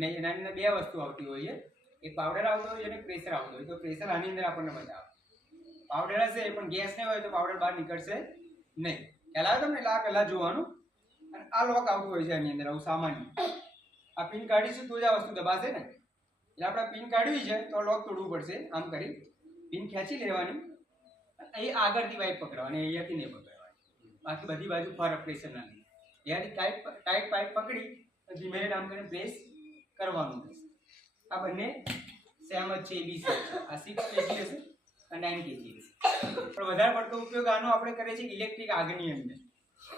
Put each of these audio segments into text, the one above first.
ને એના અંદર બે વસ્તુ આવતી હોય છે, એક પાવડર આવતો હોય અને પ્રેશર આવતો હોય. તો પ્રેશર આની અંદર આપણને બતાવે. પાવડર હશે પણ ગેસ નહીં હોય તો પાવડર બહાર નીકળશે નહીં. ખ્યાલ આવે તમને? એટલે આ પહેલાં જોવાનું. અને આ લોક આવતું હોય છે એની અંદર આવું સામાન્ય. આ પિન કાઢીશું તો જ આ વસ્તુ દબાશે ને. એટલે આપણે પિન કાઢવી છે તો લોક તોડવું પડશે. આમ કરી પિન ખેંચી લેવાની. અહીં આગળથી પાઇપ પકડવાની, અહીંયાથી નહીં પકડવાની. બાકી બધી બાજુ ફરક પ્રેશર ના લે. અહીંયાથી ટાઈટ પાઇપ પકડી ધીમે આમ કરીને પ્રેસ કરવાનું રહેશે. આ બંને સેમ જ છે. બી સેમ છે. આ 6 kg હશે અને 9 kg હશે. પણ વધારે પડતો ઉપયોગ આનો આપણે કરીએ છીએ ઇલેક્ટ્રિક આગની અંદર.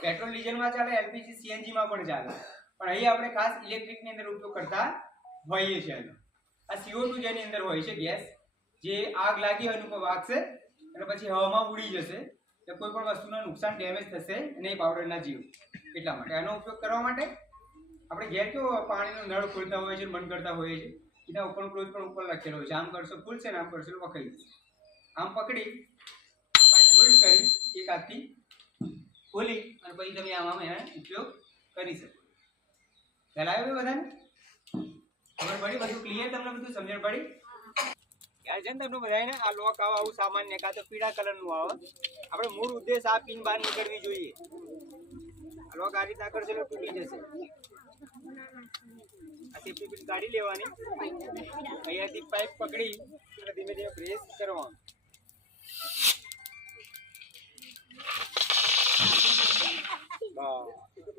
પેટ્રોલ ડીઝલમાં ચાલે, એલપીજી સીએનજીમાં પણ ચાલે, પણ અહીં આપણે ખાસ ઇલેક્ટ્રિકની અંદર ઉપયોગ કરતા હોઈએ છીએ. આ CO2 જેની અંદર હોય છે ગેસ, જે આગ લાગી હોય એનું વાગશે અને પછી હવામાં ઉડી જશે. તો કોઈ પણ વસ્તુનું નુકસાન, ડેમેજ થશે નહીં પાવડરના જીવ. એટલા માટે આનો ઉપયોગ કરવા માટે આપણે ઘેર કેવો પાણીનો નળ ખોલતા હોઈએ છીએ, બંધ કરતા હોઈએ છીએ, એના ઉપર ક્લોઝ પણ ઉપર લખેલો હોય છે. આમ કરશો ખુલશે ને આમ કરશો વખાઈ જશે. આમ પકડી પાઇપ હોલ્ડ કરી એક હાથથી ખોલી અને પછી તમે આમાં એનો ઉપયોગ કરી શકો. ખ્યાલ આવ્યો બધાને? ખબર પડી? બધું ક્લિયર? તમને બધું સમજણ પડી? ખ્યાલ છે ને તમને બધાને? આ લોક આવું સામાન્ય કાં તો પીળા કલરનું આવે. આપણે મૂળ ઉદ્દેશ આ પિન બહાર નીકળવી જોઈએ. આ લોક આ રીતના કરશે તો તૂટી જશે. આ સેફ્ટી પિન કાઢી લેવાની. અહીંયાથી પાઇપ પકડી અને ધીમે ધીમે પ્રેસ કરવાનું.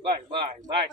બસ બસ બસ.